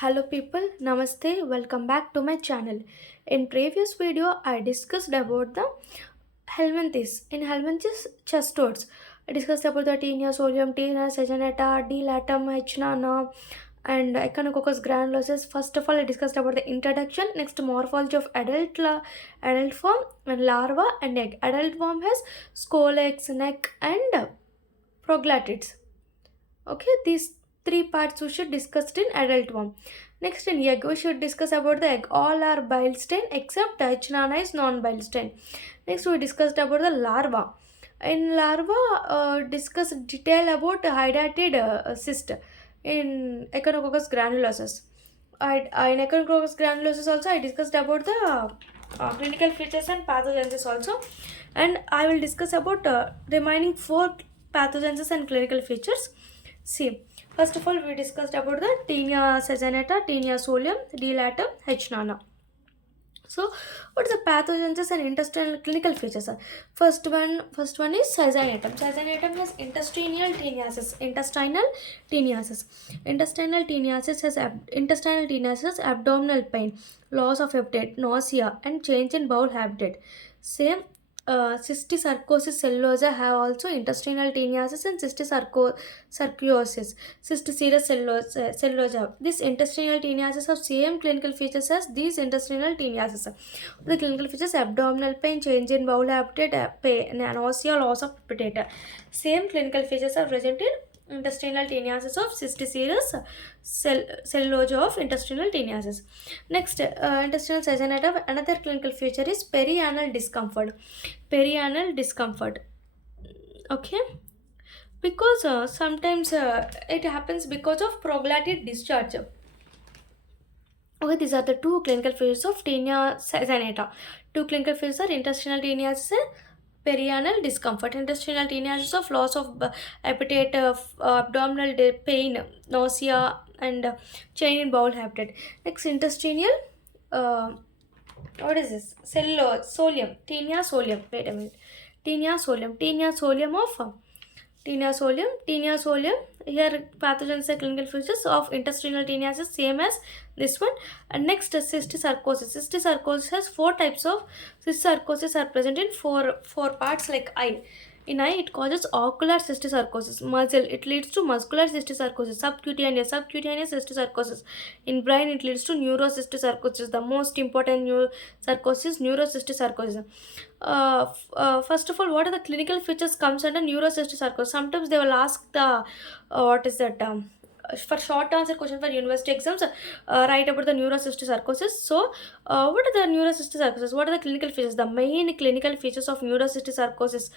Hello people, namaste, welcome back to my channel. In previous video I discussed about the helminthes. In helminthes chest rods, I discussed about the Taenia solium, Taenia saginata, D latum, H nana and Echinococcus granulosus. First of all I discussed about the introduction, next morphology of adult form and larva and egg. Adult form has scolex, neck and proglatids. Okay, these three parts we should discuss in adult one. Next, in egg we should discuss about the egg. All are bile stain except Echinana is non-bile stain. Next we discussed about the larva. In larva, discuss detail about hydatid cyst in Echinococcus granulosus. In Echinococcus granulosus also I discussed about the clinical features and pathogenesis also, and I will discuss about remaining four pathogenesis and clinical features. See, first of all, we discussed about the Taenia saginata, Taenia solium, D latum, H nana. So, what is the pathogenesis and intestinal clinical features? First one is Sciaznatum. Sciaznatum has intestinal teniasis. Intestinal teniasis, abdominal pain, loss of appetite, nausea, and change in bowel habit. Same cystic cellulosa have also intestinal teniasis and sarcoidosis. Cystic cellulosa. This intestinal teniasis have same clinical features as these intestinal teniasis. The clinical features: abdominal pain, change in bowel habit, pain, nausea, loss of appetite. Same clinical features are present in intestinal teniasis of cystic cellulosa of intestinal teniasis. Next, intestinal saginata. Another clinical feature is perianal discomfort. Perianal discomfort. Okay, because sometimes it happens because of prolactin discharge. Okay, these are the two clinical features of Taenia saginata. Two clinical features are intestinal teniasis and perianal discomfort. Intestinal teniasis of loss of appetite, abdominal pain, nausea, and change in bowel habit. Next, intestinal. Uh, what is this? Solium. Taenia solium. Wait a minute. Taenia solium. Taenia solium of Taenia solium. Here pathogens are clinical features of intestinal teniasis same as this one. And next cysticercosis. Cysticercosis has four types of cysticercosis are present in four parts like eye. In eye, it causes ocular cysticercosis. Muscle, it leads to muscular cysticercosis. Subcutaneous cysticercosis. In brain, it leads to neurocysticercosis. The most important sarcosis, neurocysticercosis. First of all, what are the clinical features comes under neurocysticercosis? Sometimes they will ask the what is that? For short answer question for university exams, write about the neurocysticercosis. So, what are the neurocysticercosis? What are the clinical features? The main clinical features of neurocysticercosis: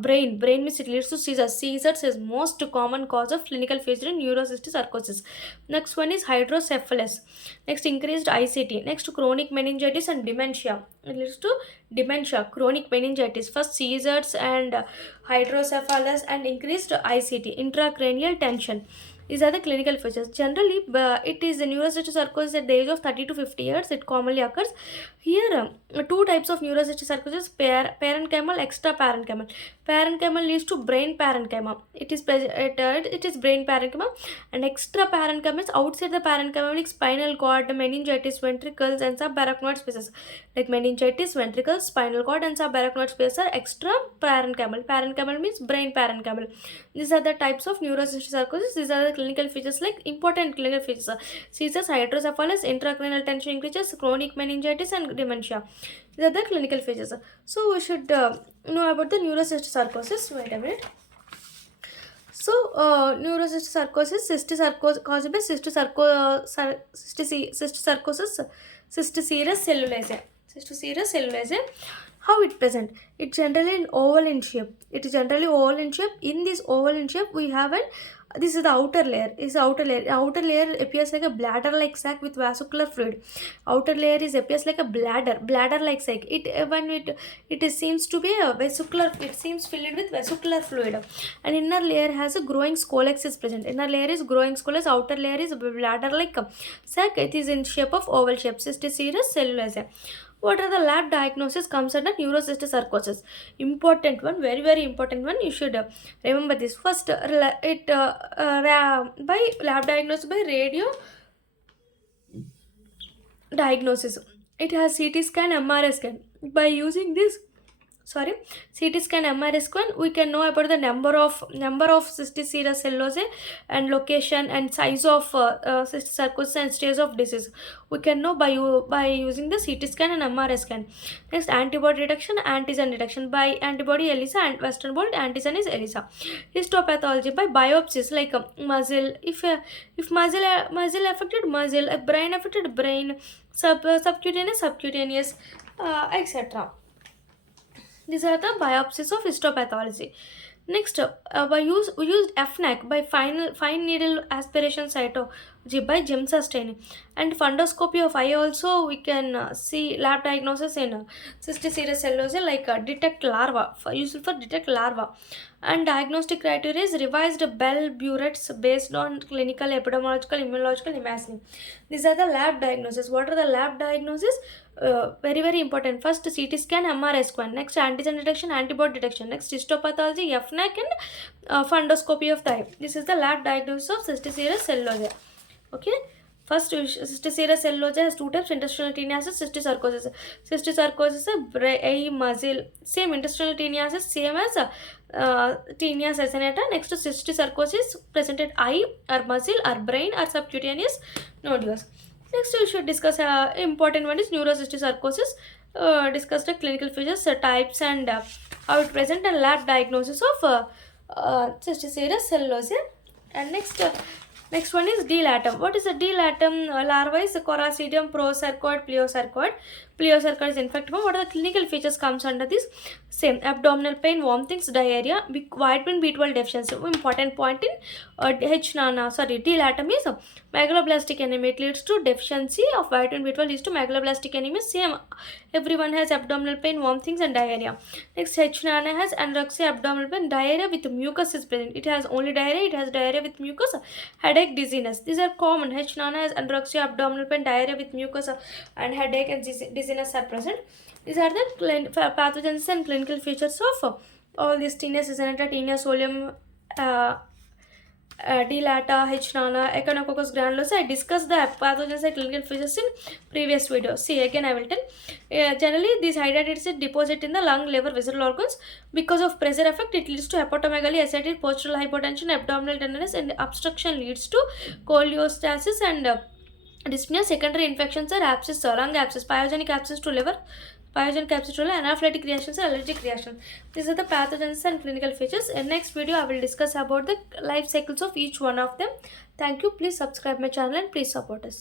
brain means it leads to seizures. Seizures is most common cause of clinical feature in neurocysticercosis. Next one is hydrocephalus. Next, increased ICT. Next, chronic meningitis and dementia. It leads to dementia, chronic meningitis. First, seizures and hydrocephalus and increased ICT, intracranial tension. These are the clinical features. Generally, it is the neurocysticercosis at the age of 30 to 50 years. It commonly occurs. Here, two types of neurocysticercosis: parenchymal, extraparenchymal. Parenchymal leads to brain parenchyma. It is brain parenchyma, and extraparenchyma is outside the parenchyma, like spinal cord, meningitis, ventricles, and subarachnoid spaces. Like meningitis, ventricles, spinal cord, and subarachnoid spaces are extraparenchymal. Parenchymal means brain parenchymal. These are the types of neurocysticercosis. These are the clinical features, like important clinical features: seizures, hydrocephalus, intracranial tension increases, chronic meningitis, and dementia. These are the clinical features. So we should know about the neurocysticercosis. Wait a minute. So, neurocysticercosis, cysticercosis caused by cysticercosis, cysticerous cellulase. Cysticerous cellulase. How it present? It generally in oval in shape. It is generally oval in shape. In this oval in shape, we have an this is the outer layer. Is the outer layer. Outer layer appears like a bladder-like sac with vascular fluid. Outer layer appears like a bladder-like sac. It seems to be a vesicular. It seems filled with vesicular fluid. And inner layer has a growing scolex is present. Inner layer is growing scolex. Outer layer is bladder-like sac. It is in shape of oval shape. Cysticerous cellulose. What are the lab diagnosis comes under neurocysticercosis? Important one, very important one. You should remember this. First, by lab diagnosis by radio Diagnosis. It has CT scan, MRI scan. By using this, sorry, CT scan, MRI scan, we can know about the number of cystic serous cellulose and location and size of cystic sarcosis and stage of disease. We can know by using the CT scan and MRI scan. Next, antibody detection, antigen detection. By antibody ELISA and Western blot, antigen is ELISA. Histopathology by biopsies like muscle. If muscle affected muscle, brain affected brain, subcutaneous, etc. These are the biopsies of histopathology. Next, we used FNAC by fine needle aspiration cytology by Gemsa staining, and fundoscopy of eye also we can see lab diagnosis in cystic serous cellulose like detect larva, useful for detect larva. And diagnostic criteria is revised Bell Burett's based on clinical, epidemiological, immunological imaging. These are the lab diagnosis. What are the lab diagnosis? Very very important. First CT scan, MRI scan. Next antigen detection, antibody detection. Next histopathology, FNAC, and fundoscopy of the eye. This is the lab diagnosis of cystic serous cellulose. Okay. First, cystic serous cellulose has two types: intestinal teniasis, cystic sarcosis. Cystic sarcosis is eye, muscle. Same intestinal teniasis, same as tinea saccinata. Next, cystic sarcosis presented eye or muscle or brain or subcutaneous nodules. Next, we should discuss important one is neurocystic sarcosis. Discuss the clinical features, types, and how it present and lab diagnosis of cystic serous cellulose. And next one is dilatum. What is a dilatum? Larva is Coracidium prosarcoid pleosarcoid. Pleosarcoid is infectiform. What are the clinical features comes under this? Same abdominal pain, vomitings, diarrhea, vitamin B12 deficiency. Important point in dilatum is megaloblastic anemia. It leads to deficiency of vitamin B12 leads to megaloblastic anemia. Same, everyone has abdominal pain, vomitings, and diarrhea. Next, H. nana has anorexia, abdominal pain, diarrhea with mucus is present. It has only diarrhea. It has diarrhea with mucus, headache, dizziness. These are common. H. nana has anorexia, abdominal pain, diarrhea with mucus, and headache and dizziness are present. These are the pathogens and clinical features of all these tinea saccinata, tinea solium, dilata, H. nana, Echinococcus granulosa. I discussed the pathogens and clinical features in previous video. See, again I will tell. Generally, these hydatids deposit in the lung, liver, visceral organs. Because of pressure effect, it leads to hepatomegaly, ascites, postural hypotension, abdominal tenderness, and obstruction leads to cholestasis and dyspnea. Secondary infections are abscess, lung abscess, pyogenic abscess to liver, pyogenic abscess to liver, anaphylactic reactions, and allergic reactions. These are the pathogens and clinical features. In next video, I will discuss about the life cycles of each one of them. Thank you. Please subscribe my channel and please support us.